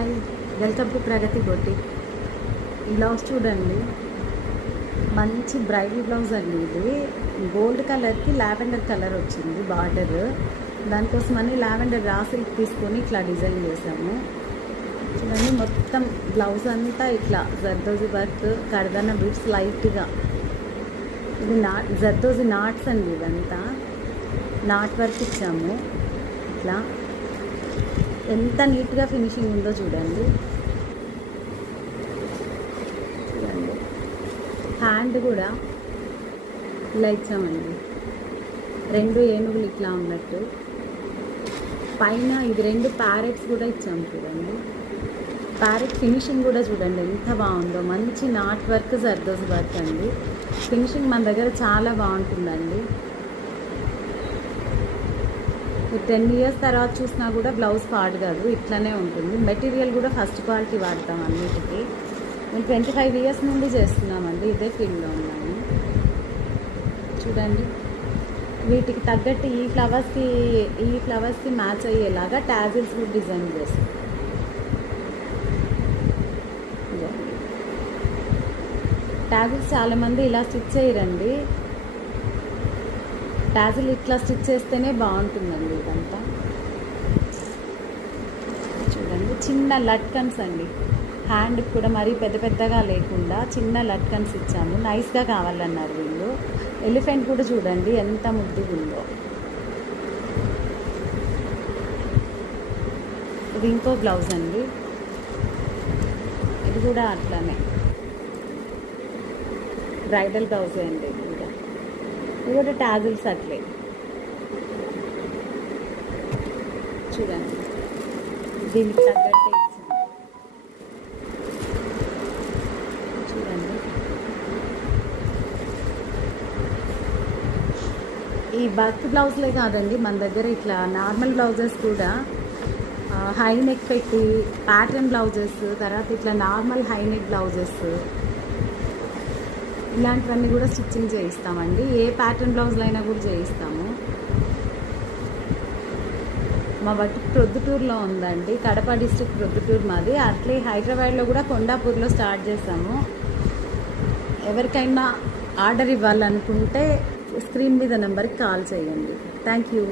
Hi, welcome to ప్రగతి బొట్టి. ఈ blouse చూడండి, మంచి బ్రైడల్ బ్లౌజ్ అండి. ఇది గోల్డ్ కలర్కి లావెండర్ కలర్ వచ్చింది బార్డర్. దానికోసమని లావెండర్ రాసిల్క్ తీసుకొని ఇట్లా డిజైన్ చేసాము. చూడండి, మొత్తం బ్లౌజ్ అంతా ఇట్లా జర్దోజీ వర్క్, కడదన్న బీడ్స్ లైట్గా. ఇది జర్దోజీ నాట్స్ అండి. ఇదంతా నాట్ వర్క్ ఇచ్చాము. ఇట్లా ఎంత నీట్గా ఫినిషింగ్ ఉందో చూడండి. చూడండి, హ్యాండ్ కూడా ఇలా ఇచ్చామండి, 2 ఏనుగులు ఇట్లా ఉన్నట్టు. పైన ఇది 2 ప్యారెట్స్ కూడా ఇచ్చాము. చూడండి, ప్యారెట్ ఫినిషింగ్ కూడా చూడండి ఎంత బాగుందో. మంచి నాట్ వర్క్, జర్దోజీ వర్క్ అండి. ఫినిషింగ్ మన దగ్గర చాలా బాగుంటుందండి. 10 years తర్వాత చూసినా కూడా బ్లౌజ్ పాడు కాదు, ఇట్లానే ఉంటుంది. మెటీరియల్ కూడా ఫస్ట్ క్వాలిటీ వాడతాం అన్నిటికీ. మేము 25 years నుండి చేస్తున్నామండి, ఇదే ఫీల్డ్లో ఉన్నాము. చూడండి, వీటికి తగ్గట్టు ఈ ఫ్లవర్స్కి మ్యాచ్ అయ్యేలాగా టాజిల్స్ కూడా డిజైన్ చేస్తాం. టాజిల్స్ చాలామంది ఇలా స్టిచ్ చేయరండి. టాజిల్ ఇట్లా స్టిచ్ చేస్తేనే బాగుంటుందండి. ఇదంతా చూడండి, చిన్న లట్కన్స్ అండి. హ్యాండ్కి కూడా మరీ పెద్దగా లేకుండా చిన్న లట్కన్స్ ఇచ్చాము. నైస్గా కావాలన్నారు వీళ్ళు. ఎలిఫెంట్ కూడా చూడండి ఎంత ముద్దుగా ఉందో. ఇది ఇంకో బ్లౌజ్ అండి, ఇది కూడా అట్లానే బ్రైడల్ బ్లౌజే అండి. ఇది కూడా టాజిల్స్ అట్లే. చూడండి, దీనికి తగ్గట్టే ఇచ్చింది. చూడండి, ఈ వర్క్ బ్లౌజ్లే కాదండి, మన దగ్గర ఇట్లా నార్మల్ బ్లౌజెస్ కూడా హై నెక్ పెట్టి ప్యాటర్న్ బ్లౌజెస్, తర్వాత ఇట్లా నార్మల్ హై నెక్ బ్లౌజెస్, ఇలాంటివన్నీ కూడా స్టిచ్చింగ్ చేయిస్తామండి. ఏ ప్యాటర్న్ బ్లౌజ్లు అయినా కూడా చేయిస్తాము. మా బట్టి ప్రొద్దుటూరులో ఉందండి, కడప డిస్ట్రిక్ట్ ప్రొద్దుటూరు మాది. అట్లే హైదరాబాద్లో కూడా కొండాపూర్లో స్టార్ట్ చేసాము. ఎవరికైనా ఆర్డర్ ఇవ్వాలనుకుంటే స్క్రీన్ మీద నెంబర్కి కాల్ చేయండి. Thank you.